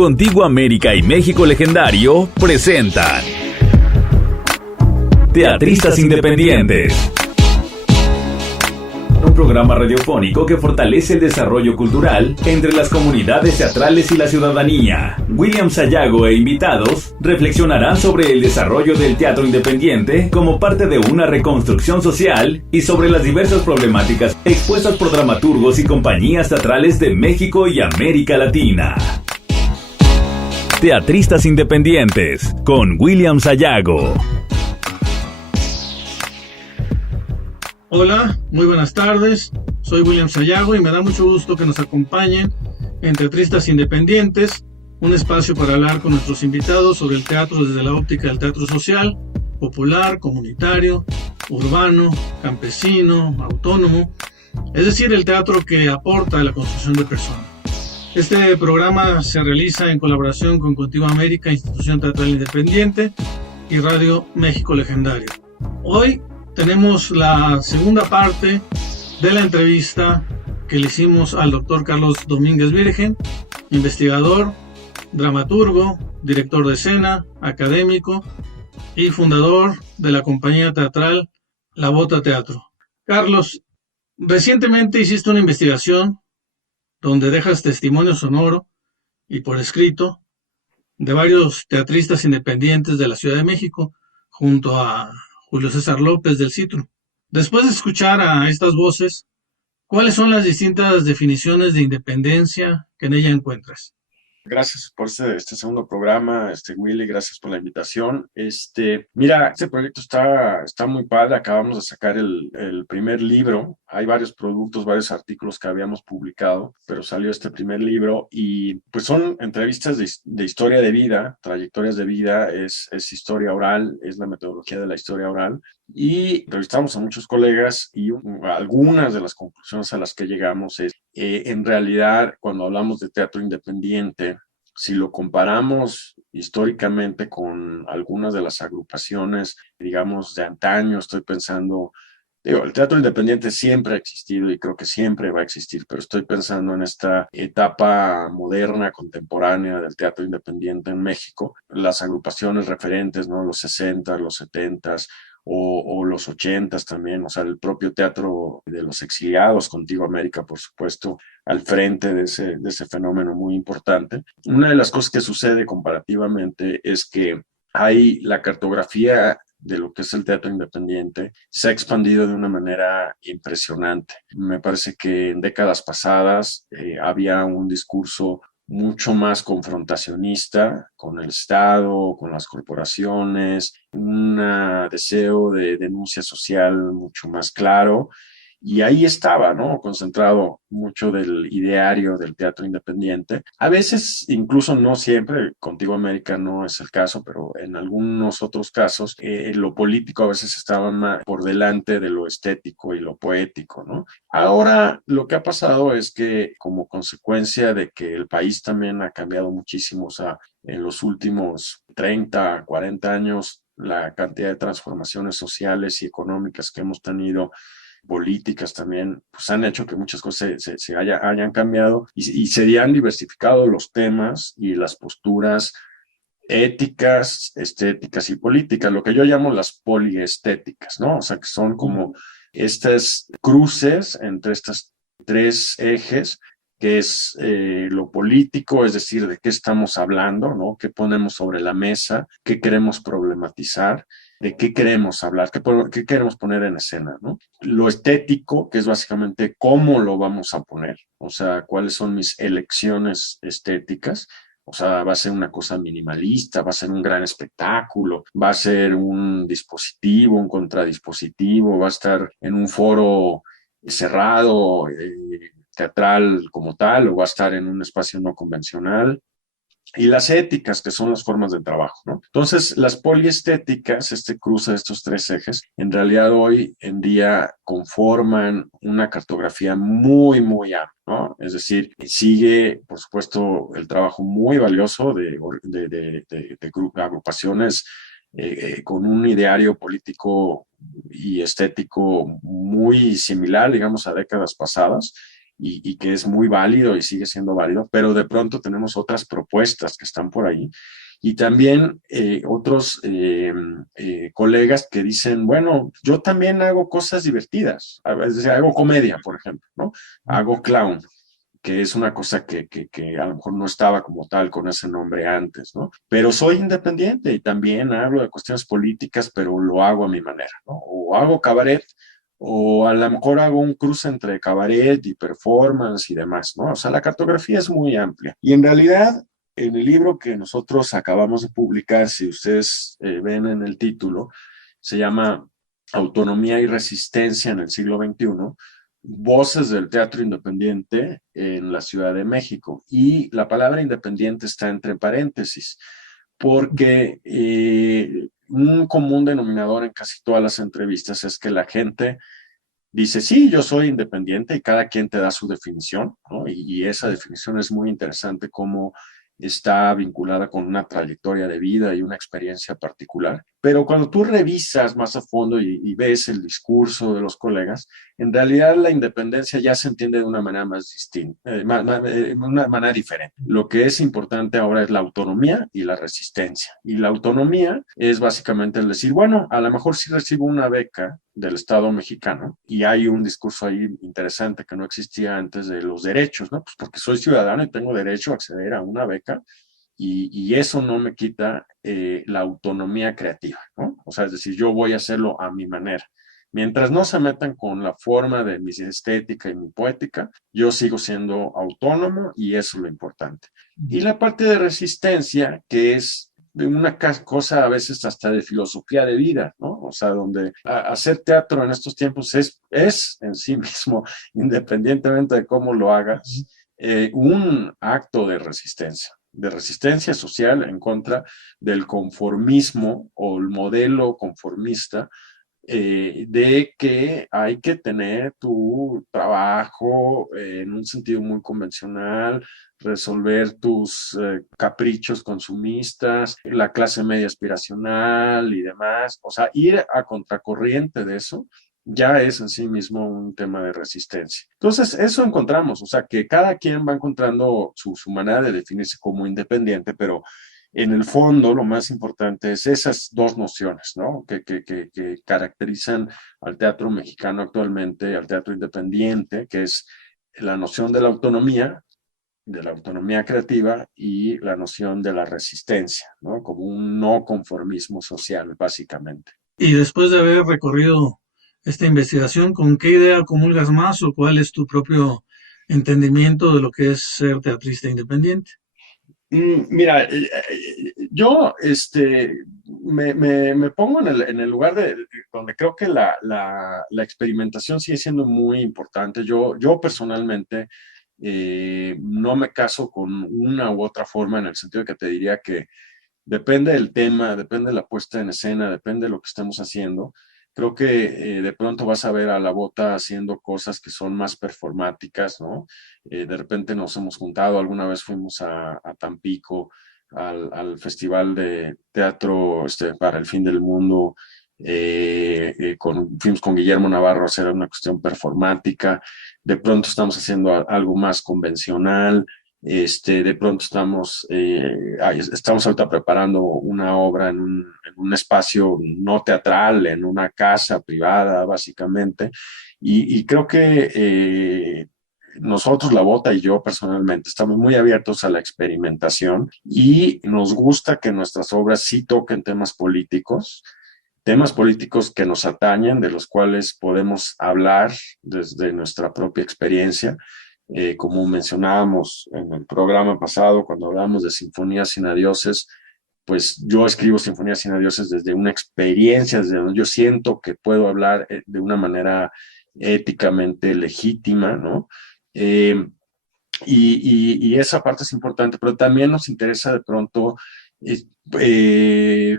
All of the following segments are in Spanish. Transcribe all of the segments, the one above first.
Contigo América y México Legendario presentan Teatristas Independientes. Un programa radiofónico que fortalece el desarrollo cultural entre las comunidades teatrales y la ciudadanía. William Sayago e invitados reflexionarán sobre el desarrollo del teatro independiente como parte de una reconstrucción social y sobre las diversas problemáticas expuestas por dramaturgos y compañías teatrales de México y América Latina. Teatristas Independientes con William Sayago. Hola, muy buenas tardes. Soy William Sayago y me da mucho gusto que nos acompañen en Teatristas Independientes, un espacio para hablar con nuestros invitados sobre el teatro desde la óptica del teatro social, popular, comunitario, urbano, campesino, autónomo, es decir, el teatro que aporta a la construcción de personas. Este programa se realiza en colaboración con Contigo América, Institución Teatral Independiente, y Radio México Legendario. Hoy tenemos la segunda parte de la entrevista que le hicimos al doctor Carlos Domínguez Virgen, investigador, dramaturgo, director de escena, académico y fundador de la compañía teatral La Bota Teatro. Carlos, recientemente hiciste una investigación donde dejas testimonio sonoro y por escrito de varios teatristas independientes de la Ciudad de México, junto a Julio César López del Citro. Después de escuchar a estas voces, ¿cuáles son las distintas definiciones de independencia que en ella encuentras? Gracias por este segundo programa, Willy, gracias por la invitación. Mira, este proyecto está muy padre. Acabamos de sacar el primer libro. Hay varios productos, varios artículos que habíamos publicado, pero salió este primer libro y pues son entrevistas de historia de vida, trayectorias de vida, es historia oral, es la metodología de la historia oral. Y entrevistamos a muchos colegas y algunas de las conclusiones a las que llegamos es, en realidad, cuando hablamos de teatro independiente, si lo comparamos históricamente con algunas de las agrupaciones, digamos, de antaño, estoy pensando, el teatro independiente siempre ha existido y creo que siempre va a existir, pero estoy pensando en esta etapa moderna, contemporánea del teatro independiente en México, las agrupaciones referentes, ¿no? Los 60, los 70 o los 80 también, o sea, el propio teatro de los exiliados, Contigo América, por supuesto, al frente de ese fenómeno muy importante. Una de las cosas que sucede comparativamente es que hay la cartografía de lo que es el teatro independiente, se ha expandido de una manera impresionante. Me parece que en décadas pasadas había un discurso mucho más confrontacionista con el Estado, con las corporaciones, un deseo de denuncia social mucho más claro. Y ahí estaba, ¿no? Concentrado mucho del ideario del teatro independiente. A veces, incluso no siempre, Contigo América no es el caso, pero en algunos otros casos, lo político a veces estaba más por delante de lo estético y lo poético, ¿no? Ahora, lo que ha pasado es que, como consecuencia de que el país también ha cambiado muchísimo, o sea, en los últimos 30, 40 años, la cantidad de transformaciones sociales y económicas que hemos tenido, políticas también, pues han hecho que muchas cosas se hayan cambiado y se han diversificado los temas y las posturas éticas, estéticas y políticas, lo que yo llamo las poliestéticas, ¿no? O sea, que son como estas cruces entre estas tres ejes, que es lo político, es decir, de qué estamos hablando, ¿no? ¿Qué ponemos sobre la mesa? ¿Qué queremos problematizar? ¿De qué queremos hablar? ¿Qué queremos poner en escena, ¿no? Lo estético, que es básicamente cómo lo vamos a poner, o sea, cuáles son mis elecciones estéticas. O sea, va a ser una cosa minimalista, va a ser un gran espectáculo, va a ser un dispositivo, un contradispositivo, va a estar en un foro cerrado, teatral como tal, o va a estar en un espacio no convencional. Y las éticas, que son las formas de trabajo, ¿no? Entonces, las poliestéticas, este cruce de estos tres ejes, en realidad hoy en día conforman una cartografía muy, muy amplia, ¿no? Es decir, sigue, por supuesto, el trabajo muy valioso de agrupaciones con un ideario político y estético muy similar, digamos, a décadas pasadas. y que es muy válido y sigue siendo válido, pero de pronto tenemos otras propuestas que están por ahí. Y también otros colegas que dicen, bueno, yo también hago cosas divertidas, es decir, hago comedia, por ejemplo, ¿no? Hago clown, que es una cosa que a lo mejor no estaba como tal con ese nombre antes, ¿no? Pero soy independiente y también hablo de cuestiones políticas, pero lo hago a mi manera, ¿no? O hago cabaret, o a lo mejor hago un cruce entre cabaret y performance y demás, ¿no? O sea, la cartografía es muy amplia. Y en realidad, en el libro que nosotros acabamos de publicar, si ustedes ven en el título, se llama Autonomía y Resistencia en el siglo XXI, voces del teatro independiente en la Ciudad de México. Y la palabra independiente está entre paréntesis, porque un común denominador en casi todas las entrevistas es que la gente dice, sí, yo soy independiente y cada quien te da su definición, ¿no? Y esa definición es muy interesante cómo está vinculada con una trayectoria de vida y una experiencia particular. Pero cuando tú revisas más a fondo y ves el discurso de los colegas, en realidad la independencia ya se entiende de una manera más distinta, una manera diferente. Lo que es importante ahora es la autonomía y la resistencia. Y la autonomía es básicamente el decir, bueno, a lo mejor sí recibo una beca del Estado mexicano y hay un discurso ahí interesante que no existía antes de los derechos, ¿no? Pues porque soy ciudadano y tengo derecho a acceder a una beca y eso no me quita la autonomía creativa, ¿no? O sea, es decir, yo voy a hacerlo a mi manera. Mientras no se metan con la forma de mi estética y mi poética, yo sigo siendo autónomo y eso es lo importante. Y la parte de resistencia, que es de una cosa a veces hasta de filosofía de vida, ¿no? O sea, donde hacer teatro en estos tiempos es en sí mismo, independientemente de cómo lo hagas, un acto de resistencia social en contra del conformismo o el modelo conformista de que hay que tener tu trabajo en un sentido muy convencional, resolver tus caprichos consumistas, la clase media aspiracional y demás. O sea, ir a contracorriente de eso ya es en sí mismo un tema de resistencia. Entonces, eso encontramos, o sea, que cada quien va encontrando su manera de definirse como independiente, pero en el fondo lo más importante es esas dos nociones, ¿no? Que caracterizan al teatro mexicano actualmente, al teatro independiente, que es la noción de la autonomía creativa y la noción de la resistencia, ¿no? Como un no conformismo social, básicamente. Y después de haber recorrido esta investigación, ¿con qué idea comulgas más o cuál es tu propio entendimiento de lo que es ser teatrista independiente? Mira, yo me pongo en el lugar de donde creo que la experimentación sigue siendo muy importante. Yo personalmente no me caso con una u otra forma en el sentido de que te diría que depende del tema, depende de la puesta en escena, depende de lo que estemos haciendo. Creo que de pronto vas a ver a la bota haciendo cosas que son más performáticas, ¿no? De repente nos hemos juntado, alguna vez fuimos a Tampico al Festival de Teatro para el Fin del Mundo, fuimos con Guillermo Navarro a hacer una cuestión performática, de pronto estamos haciendo algo más convencional, de pronto estamos ahorita preparando una obra en un espacio no teatral, en una casa privada, básicamente, y creo que nosotros, La Bota y yo personalmente, estamos muy abiertos a la experimentación y nos gusta que nuestras obras sí toquen temas políticos que nos atañen, de los cuales podemos hablar desde nuestra propia experiencia. Como mencionábamos en el programa pasado, cuando hablábamos de Sinfonías sin adioses, pues yo escribo Sinfonías sin adioses desde una experiencia, desde donde yo siento que puedo hablar de una manera éticamente legítima, ¿no? Eh, y esa parte es importante, pero también nos interesa de pronto, eh, eh,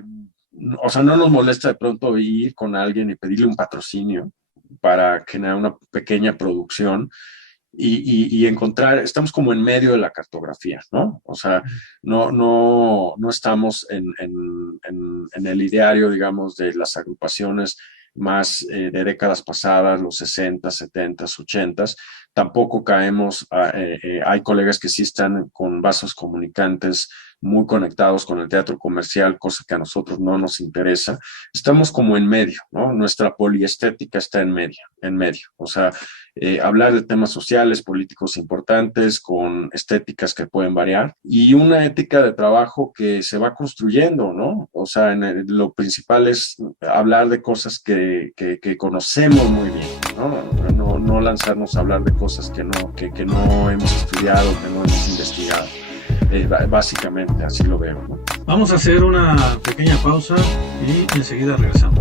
o sea, no nos molesta de pronto ir con alguien y pedirle un patrocinio para generar una pequeña producción y encontrar, estamos como en medio de la cartografía, ¿no? O sea, no estamos en el ideario, digamos, de las agrupaciones más de décadas pasadas, los 60, 70, 80, tampoco caemos, hay colegas que sí están con vasos comunicantes muy conectados con el teatro comercial, cosa que a nosotros no nos interesa. Estamos como en medio, ¿no? Nuestra poliestética está en medio. O sea, hablar de temas sociales, políticos importantes, con estéticas que pueden variar y una ética de trabajo que se va construyendo, ¿no? O sea, lo principal es hablar de cosas que conocemos muy bien, ¿no? No lanzarnos a hablar de cosas que no hemos estudiado, que no hemos investigado. Básicamente, así lo veo, ¿no? Vamos a hacer una pequeña pausa y enseguida regresamos.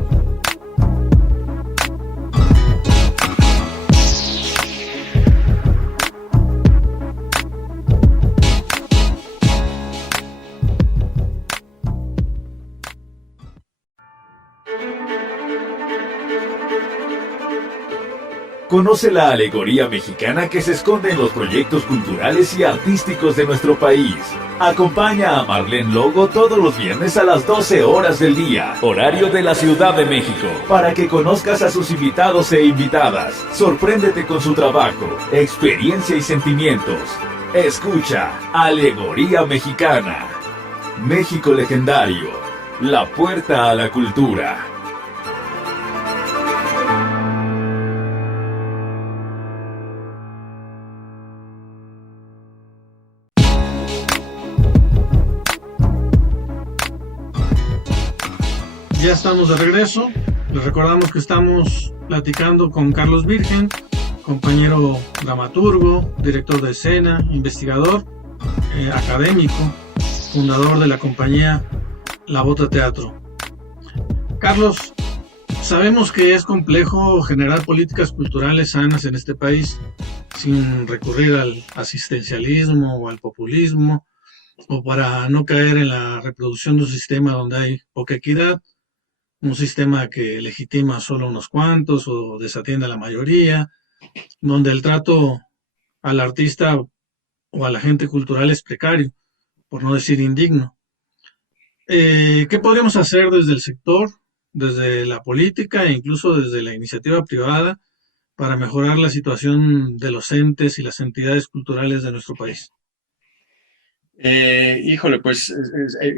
Conoce la alegoría mexicana que se esconde en los proyectos culturales y artísticos de nuestro país. Acompaña a Marlene Logo todos los viernes a las 12 horas del día, horario de la Ciudad de México, para que conozcas a sus invitados e invitadas. Sorpréndete con su trabajo, experiencia y sentimientos. Escucha Alegoría Mexicana. México legendario. La puerta a la cultura. Ya estamos de regreso. Les recordamos que estamos platicando con Carlos Virgen, compañero dramaturgo, director de escena, investigador, académico, fundador de la compañía La Bota Teatro. Carlos, sabemos que es complejo generar políticas culturales sanas en este país sin recurrir al asistencialismo o al populismo, o para no caer en la reproducción de un sistema donde hay poca equidad, un sistema que legitima solo unos cuantos o desatiende a la mayoría, donde el trato al artista o a la gente cultural es precario, por no decir indigno. ¿Qué podríamos hacer desde el sector, desde la política e incluso desde la iniciativa privada para mejorar la situación de los entes y las entidades culturales de nuestro país? Híjole, pues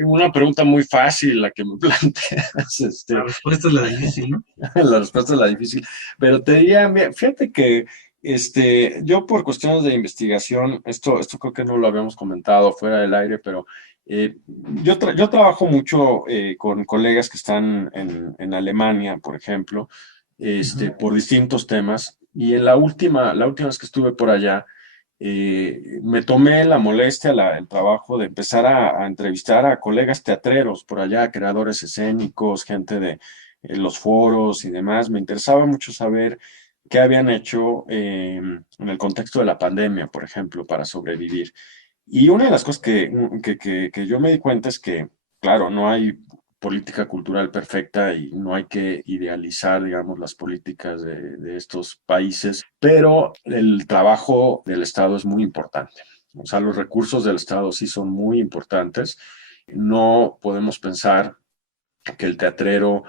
una pregunta muy fácil la que me planteas. La respuesta es la difícil, ¿no? La respuesta es la difícil, pero te diría, mira, fíjate que yo por cuestiones de investigación, esto creo que no lo habíamos comentado fuera del aire, pero yo trabajo mucho con colegas que están en Alemania, por ejemplo, por distintos temas, y en la última vez que estuve por allá, me tomé la molestia, el trabajo de empezar a entrevistar a colegas teatreros por allá, creadores escénicos, gente de los foros y demás. Me interesaba mucho saber qué habían hecho en el contexto de la pandemia, por ejemplo, para sobrevivir. Y una de las cosas que yo me di cuenta es que, claro, no hay política cultural perfecta y no hay que idealizar, digamos, las políticas de estos países, pero el trabajo del Estado es muy importante. O sea, los recursos del Estado sí son muy importantes. No podemos pensar que el teatrero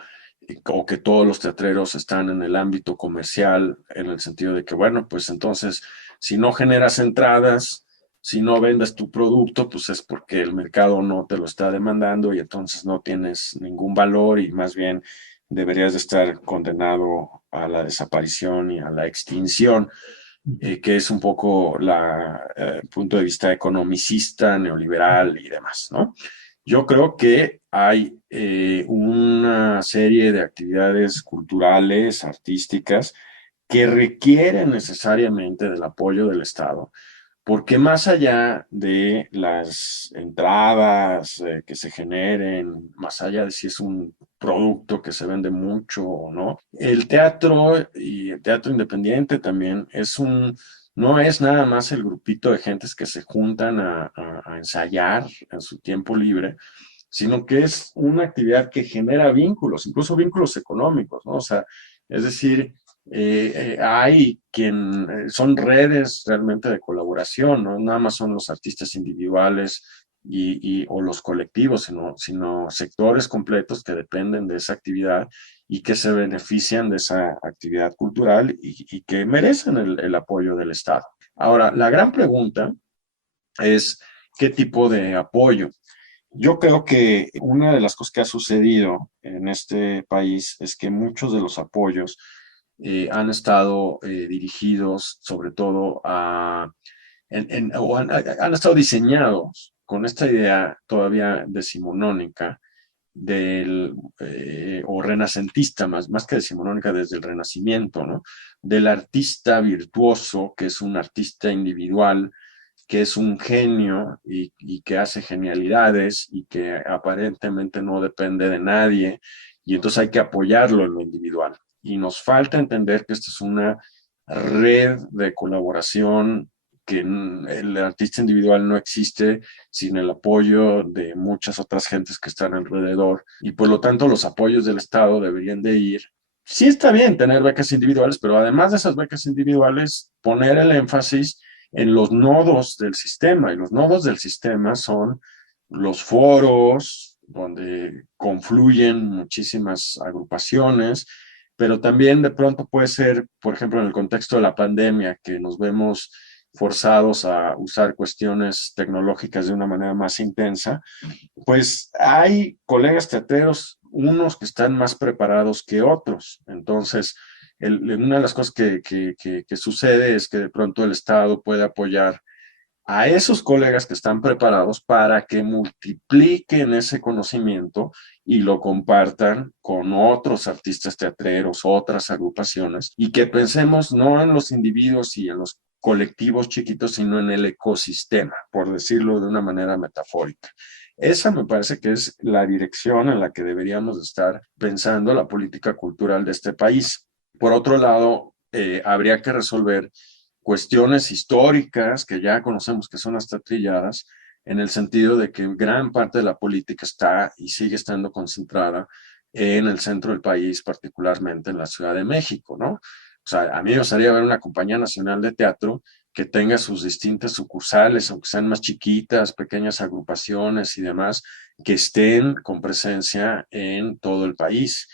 o que todos los teatreros están en el ámbito comercial, en el sentido de que, bueno, pues entonces, si no generas entradas, si no vendes tu producto, pues es porque el mercado no te lo está demandando y entonces no tienes ningún valor y más bien deberías de estar condenado a la desaparición y a la extinción, que es un poco el punto de vista economicista, neoliberal y demás, ¿no? Yo creo que hay una serie de actividades culturales, artísticas, que requieren necesariamente del apoyo del Estado, porque más allá de las entradas que se generen, más allá de si es un producto que se vende mucho o no, el teatro y el teatro independiente también no es nada más el grupito de gentes que se juntan a ensayar en su tiempo libre, sino que es una actividad que genera vínculos, incluso vínculos económicos, ¿no? O sea, es decir, hay son redes realmente de colaboración, ¿no? Nada más son los artistas individuales o los colectivos, sino sectores completos que dependen de esa actividad y que se benefician de esa actividad cultural y que merecen el apoyo del Estado. Ahora, la gran pregunta es qué tipo de apoyo. Yo creo que una de las cosas que ha sucedido en este país es que muchos de los apoyos han estado dirigidos sobre todo han estado diseñados con esta idea todavía decimonónica o renacentista, más que decimonónica desde el Renacimiento, ¿no? Del artista virtuoso, que es un artista individual, que es un genio y que hace genialidades y que aparentemente no depende de nadie, y entonces hay que apoyarlo en lo individual. Y nos falta entender que esta es una red de colaboración, que el artista individual no existe sin el apoyo de muchas otras gentes que están alrededor, y por lo tanto los apoyos del Estado deberían de ir. Sí está bien tener becas individuales, pero además de esas becas individuales, poner el énfasis en los nodos del sistema, y los nodos del sistema son los foros, donde confluyen muchísimas agrupaciones, pero también de pronto puede ser, por ejemplo, en el contexto de la pandemia, que nos vemos forzados a usar cuestiones tecnológicas de una manera más intensa, pues hay colegas teatreros, unos que están más preparados que otros. Entonces, una de las cosas que sucede es que de pronto el Estado puede apoyar a esos colegas que están preparados para que multipliquen ese conocimiento y lo compartan con otros artistas teatreros, otras agrupaciones, y que pensemos no en los individuos y en los colectivos chiquitos, sino en el ecosistema, por decirlo de una manera metafórica. Esa me parece que es la dirección en la que deberíamos estar pensando la política cultural de este país. Por otro lado, habría que resolver cuestiones históricas que ya conocemos que son hasta trilladas, en el sentido de que gran parte de la política está y sigue estando concentrada en el centro del país, particularmente en la Ciudad de México, ¿no? O sea, a mí me gustaría ver una compañía nacional de teatro que tenga sus distintas sucursales, aunque sean más chiquitas, pequeñas agrupaciones y demás, que estén con presencia en todo el país.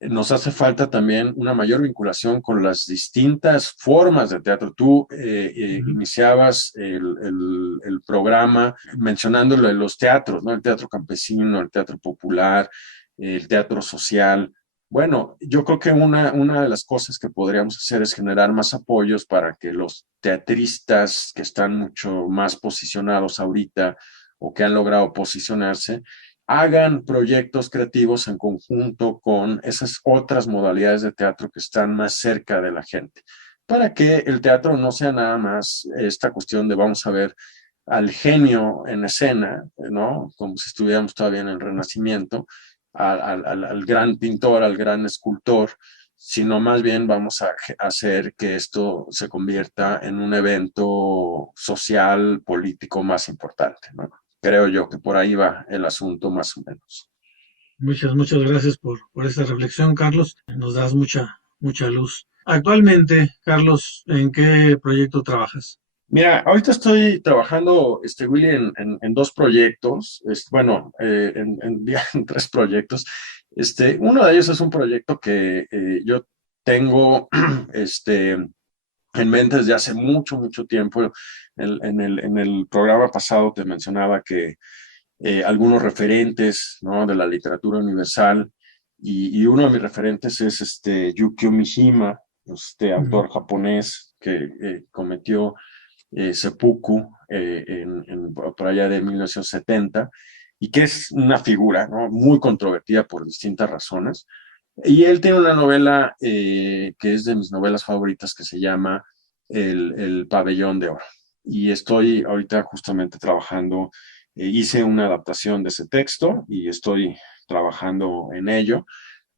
Nos hace falta también una mayor vinculación con las distintas formas de teatro. Tú iniciabas el programa mencionándolo de los teatros, ¿no? El teatro campesino, el teatro popular, el teatro social. Bueno, yo creo que una de las cosas que podríamos hacer es generar más apoyos para que los teatristas que están mucho más posicionados ahorita o que han logrado posicionarse, hagan proyectos creativos en conjunto con esas otras modalidades de teatro que están más cerca de la gente, para que el teatro no sea nada más esta cuestión de vamos a ver al genio en escena, ¿no? Como si estuviéramos todavía en el Renacimiento, al gran pintor, al gran escultor, sino más bien vamos a hacer que esto se convierta en un evento social, político más importante, ¿no? Creo yo que por ahí va el asunto más o menos. Muchas gracias por esta reflexión, Carlos. Nos das mucha luz. Actualmente, Carlos, ¿en qué proyecto trabajas? Mira, ahorita estoy trabajando, Willy, en dos proyectos, en tres proyectos. Uno de ellos es un proyecto que yo tengo en mente desde hace mucho tiempo. En el programa pasado te mencionaba que algunos referentes, ¿no?, de la literatura universal, y uno de mis referentes es Yukio Mishima, autor japonés que cometió seppuku por allá de 1970, y que es una figura, ¿no?, muy controvertida por distintas razones. Y él tiene una novela que es de mis novelas favoritas, que se llama El Pabellón de Oro. Y estoy ahorita justamente trabajando, hice una adaptación de ese texto y estoy trabajando en ello.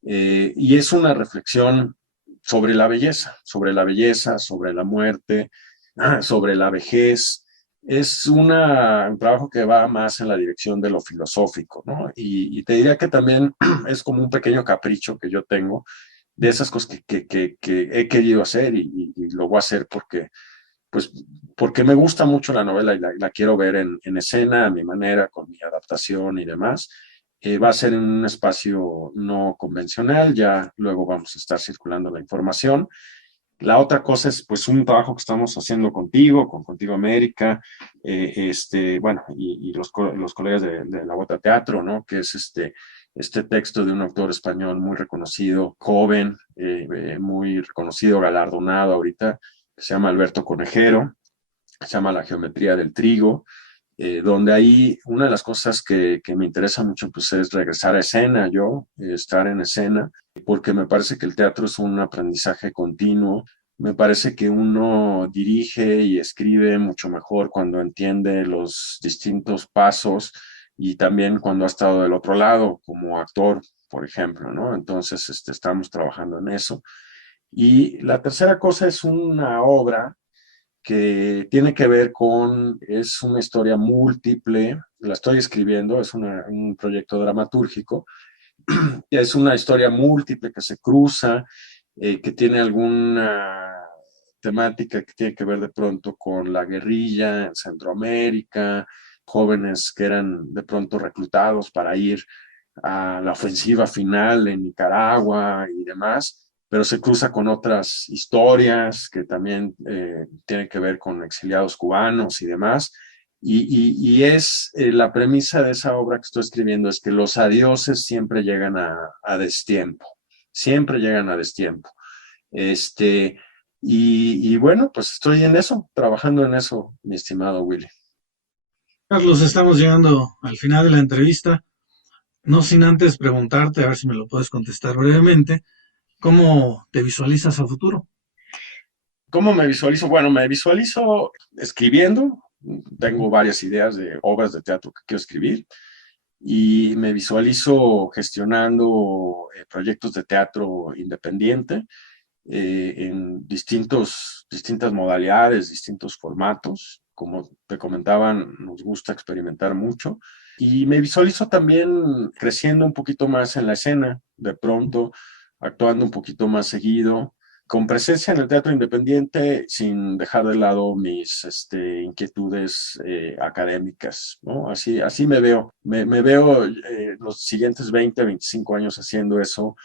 Y es una reflexión sobre la belleza, sobre la muerte, sobre la vejez. Es un trabajo que va más en la dirección de lo filosófico, ¿no? Y te diría que también es como un pequeño capricho que yo tengo, de esas cosas que he querido hacer, y lo voy a hacer porque pues porque me gusta mucho la novela y la quiero ver en escena, a mi manera, con mi adaptación y demás. Va a ser en un espacio no convencional, ya luego vamos a estar circulando la información. La otra cosa es pues un trabajo que estamos haciendo contigo, con Contigo América, bueno, y los colegas de La Bota Teatro, ¿no? Que es este texto de un autor español muy reconocido, joven, muy reconocido, galardonado ahorita, que se llama Alberto Conejero, que se llama La Geometría del Trigo, donde ahí una de las cosas que me interesa mucho pues es regresar a escena, estar en escena, porque me parece que el teatro es un aprendizaje continuo. Me parece que uno dirige y escribe mucho mejor cuando entiende los distintos pasos y también cuando ha estado del otro lado como actor, por ejemplo, ¿no? Entonces estamos trabajando en eso. Y la tercera cosa es una obra que tiene que ver es una historia múltiple, la estoy escribiendo, es un proyecto dramatúrgico, es una historia múltiple que se cruza, que tiene alguna temática que tiene que ver de pronto con la guerrilla en Centroamérica, jóvenes que eran de pronto reclutados para ir a la ofensiva final en Nicaragua y demás, pero se cruza con otras historias que también tienen que ver con exiliados cubanos y demás. Y la premisa de esa obra que estoy escribiendo es que los adioses siempre llegan a destiempo, siempre llegan a destiempo. Y bueno, pues estoy en eso, trabajando en eso, mi estimado Willy. Carlos, estamos llegando al final de la entrevista, no sin antes preguntarte, a ver si me lo puedes contestar brevemente, ¿cómo te visualizas a futuro? ¿Cómo me visualizo? Bueno, me visualizo escribiendo. Tengo varias ideas de obras de teatro que quiero escribir y me visualizo gestionando proyectos de teatro independiente en distintas modalidades, distintos formatos. Como te comentaban, nos gusta experimentar mucho. Y me visualizo también creciendo un poquito más en la escena, de pronto, actuando un poquito más seguido, con presencia en el teatro independiente, sin dejar de lado mis inquietudes académicas, ¿no? Así me veo. Me veo los siguientes 20, 25 años haciendo eso,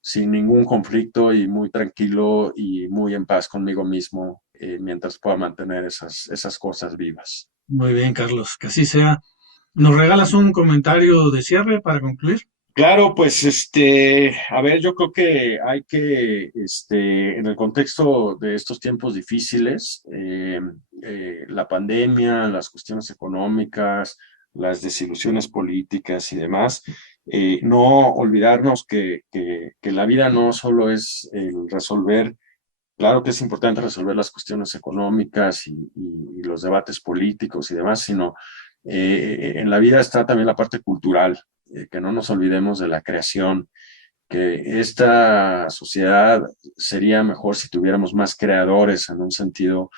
sin ningún conflicto y muy tranquilo y muy en paz conmigo mismo, mientras pueda mantener esas cosas vivas. Muy bien, Carlos, que así sea. ¿Nos regalas un comentario de cierre para concluir? Claro, pues a ver, yo creo que hay que, en el contexto de estos tiempos difíciles, la pandemia, las cuestiones económicas, las desilusiones políticas y demás, no olvidarnos que la vida no solo es el resolver, claro que es importante resolver las cuestiones económicas y los debates políticos y demás, sino en la vida está también la parte cultural, que no nos olvidemos de la creación, que esta sociedad sería mejor si tuviéramos más creadores en un sentido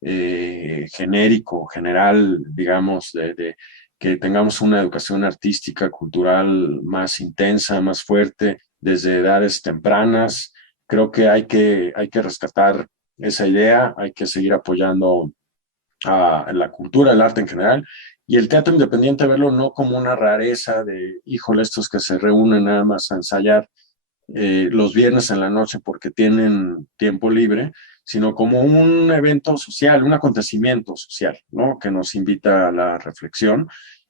genérico, general, digamos, de que tengamos una educación artística, cultural más intensa, más fuerte, desde edades tempranas. Creo que hay que rescatar esa idea, hay que seguir apoyando a la cultura, el arte en general, y el teatro independiente verlo no como una rareza de, híjole, estos que se reúnen nada más a ensayar los viernes en la noche porque tienen tiempo libre, sino como un evento social, un acontecimiento social, ¿no? Que nos invita a la reflexión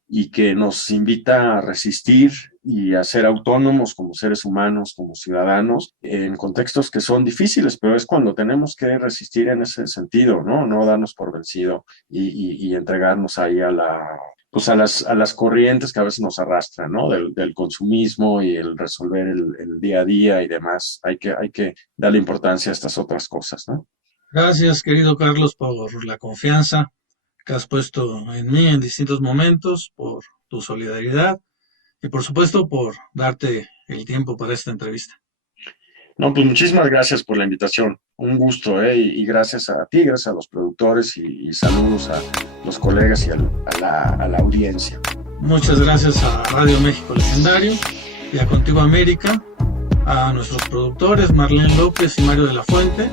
y que nos invita a resistir y a ser autónomos como seres humanos, como ciudadanos, en contextos que son difíciles, pero es cuando tenemos que resistir en ese sentido, ¿no? No darnos por vencido y entregarnos ahí a las corrientes que a veces nos arrastran, ¿no? Del consumismo y el resolver el día a día y demás. Hay que darle importancia a estas otras cosas, ¿no? Gracias, querido Carlos, por la confianza que has puesto en mí en distintos momentos, por tu solidaridad y por supuesto por darte el tiempo para esta entrevista. No, pues muchísimas gracias por la invitación. Un gusto, y gracias a ti, gracias a los productores y saludos a los colegas y a la audiencia. Muchas gracias a Radio México Legendario y a Contigo América, a nuestros productores Marlene López y Mario de la Fuente,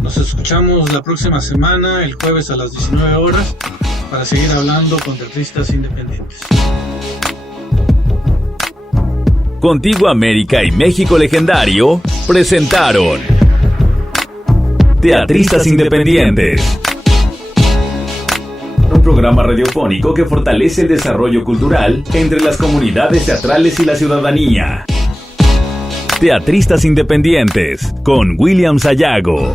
Nos escuchamos la próxima semana, el jueves a las 19 horas, para seguir hablando con teatristas independientes. Contigo América y México Legendario presentaron Teatristas Independientes, un programa radiofónico que fortalece el desarrollo cultural entre las comunidades teatrales y la ciudadanía. Teatristas Independientes con William Sayago.